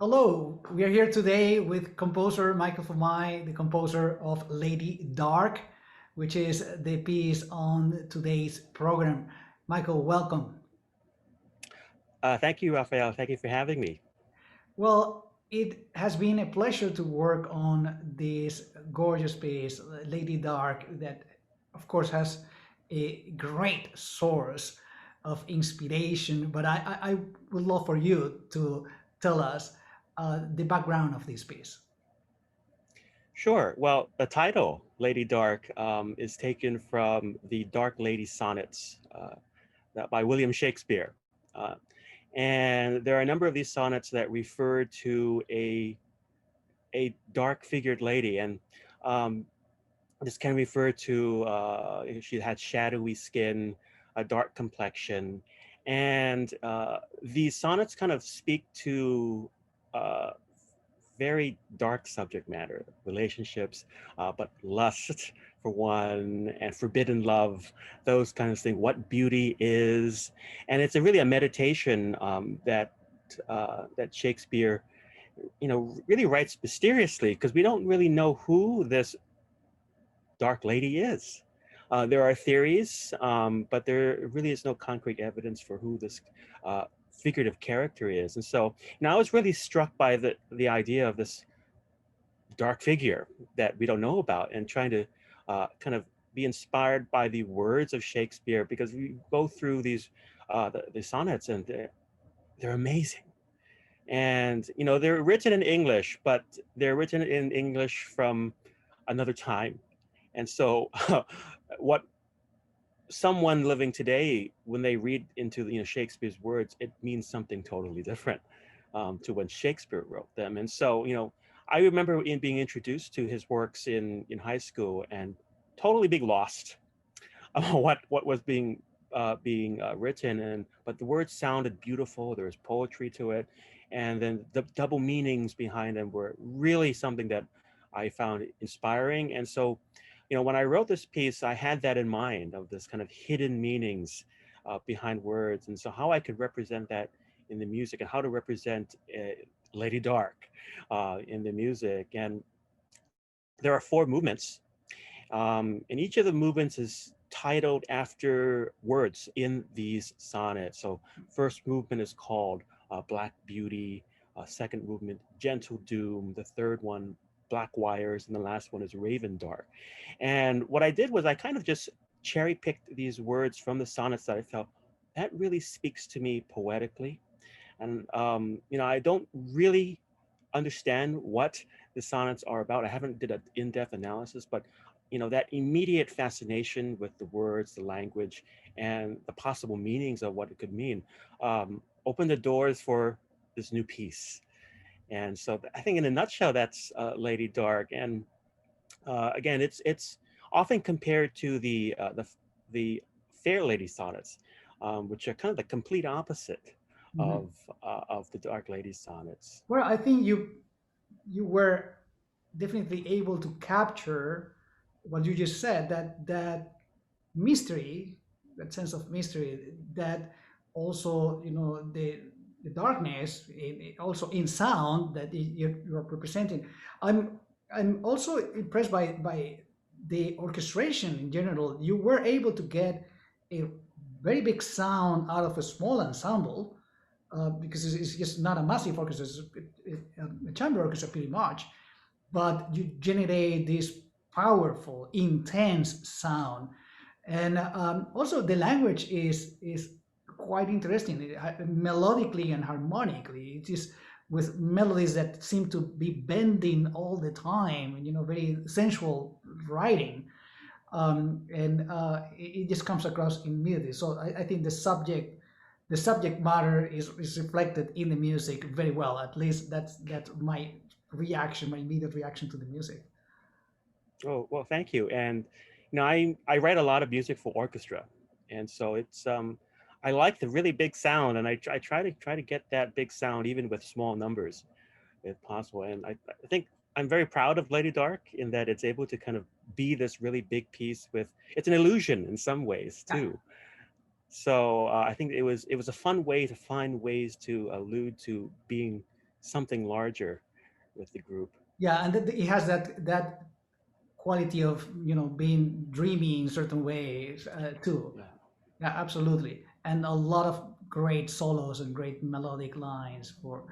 Hello, we are here today with composer Michael Fomai, the composer of Lady Dark, which is the piece on today's program. Michael, welcome. Thank you, Raphael. Thank you for having me. Well, it has been a pleasure to work on this gorgeous piece, Lady Dark, that of course has a great source of inspiration. But I would love for you to tell us the background of this piece. Sure. Well, the title, Lady Dark, is taken from the Dark Lady Sonnets by William Shakespeare. And there are a number of these sonnets that refer to a dark figured lady. And um, this can refer to she had shadowy skin, a dark complexion. And these sonnets kind of speak to uh, very dark subject matter, relationships, but lust for one, and forbidden love, those kinds of things. What beauty is, and it's a really a meditation that Shakespeare, really writes mysteriously because we don't really know who this dark lady is. There are theories, but there really is no concrete evidence for who this figurative character is. And so now I was really struck by the idea of this dark figure that we don't know about, and trying to kind of be inspired by the words of Shakespeare, because we go through the sonnets, and they're amazing. And they're written in English, but they're written in English from another time. And so what someone living today, when they read into Shakespeare's words, it means something totally different to when Shakespeare wrote them. And so I remember being introduced to his works in high school, and totally being lost about what was being written. And but the words sounded beautiful. There was poetry to it, and then the double meanings behind them were really something that I found inspiring. And so when I wrote this piece, I had that in mind, of this kind of hidden meanings behind words, and so how I could represent that in the music, and how to represent Lady Dark in the music. And there are four movements, and each of the movements is titled after words in these sonnets. So first movement is called Black Beauty, second movement, Gentle Doom, the third one, Black Wires, and the last one is Raven Dark. And what I did was I kind of just cherry picked these words from the sonnets that I felt that really speaks to me poetically. And I don't really understand what the sonnets are about. I haven't did an in-depth analysis, but that immediate fascination with the words, the language, and the possible meanings of what it could mean opened the doors for this new piece. And so I think in a nutshell, that's Lady Dark. And again, it's often compared to the Fair Lady sonnets, which are kind of the complete opposite Mhm. of the Dark Lady sonnets. Well, I think you were definitely able to capture what you just said, that mystery, that sense of mystery, that also the darkness also in sound that you're representing. I'm also impressed by the orchestration in general. You were able to get a very big sound out of a small ensemble, because it's just not a massive orchestra, it's a chamber orchestra pretty much, but you generate this powerful, intense sound. And also the language is quite interesting. Melodically and harmonically, it is with melodies that seem to be bending all the time, and very sensual writing. And it just comes across immediately. So I think the subject matter is reflected in the music very well. At least that's my reaction, my immediate reaction to the music. Oh, well, thank you. And I write a lot of music for orchestra, and so it's I like the really big sound, and I try to get that big sound even with small numbers, if possible. And I think I'm very proud of Lady Dark in that it's able to kind of be this really big piece with it's an illusion in some ways Yeah. too. So I think it was a fun way to find ways to allude to being something larger with the group. Yeah, and it has that quality of being dreamy in certain ways too. Yeah. Yeah, absolutely, and a lot of great solos and great melodic lines for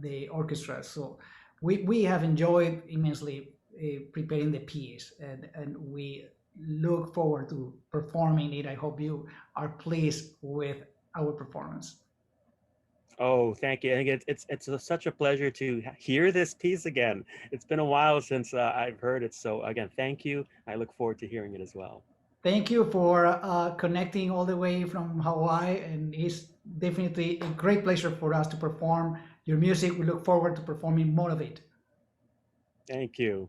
the orchestra. So we have enjoyed immensely preparing the piece, and we look forward to performing it. I hope you are pleased with our performance. Oh, thank you. I think such a pleasure to hear this piece again. It's been a while since I've heard it. So again, thank you. I look forward to hearing it as well. Thank you for connecting all the way from Hawaii, and it's definitely a great pleasure for us to perform your music. We look forward to performing more of it. Thank you.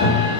you.